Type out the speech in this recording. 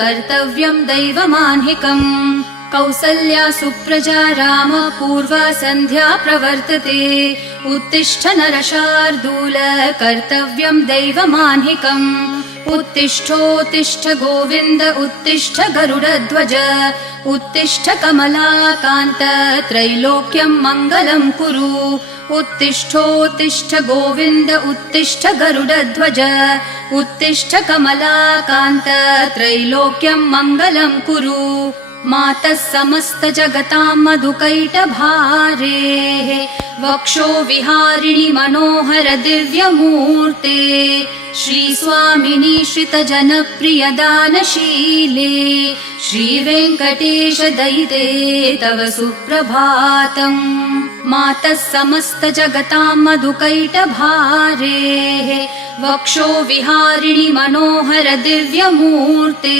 कर्तव्यं दैवमान्हिकम् कौसल्या सुप्रजा राम पूर्वा सन्ध्या प्रवर्तते उत्तिष्ठ नरशार्दूल कर्तव्यं दैवमान्हिकम् उत्तिष्ठोत्तिष्ठ गोविन्द उत्तिष्ठ गरुडध्वज उत्तिष्ठ कमलाकान्त त्रैलोक्यं मङ्गलं कुरु उत्तिष्ठोत्तिष्ठ गोविन्द उत्तिष्ठ गरुडध्वज उत्तिष्ठ कमलाकान्त त्रैलोक्यं मङ्गलं कुरु मातः समस्त जगतां मधुकैटभारेः वक्षो विहारिणि मनोहर दिव्यमूर्ते श्रीस्वामिनि श्रितजनप्रिय दानशीले श्रीवेङ्कटेश दयिते तव सुप्रभातम् मातः समस्त जगतां मधुकैटभारेः वक्षो विहारिणि मनोहर दिव्यमूर्ते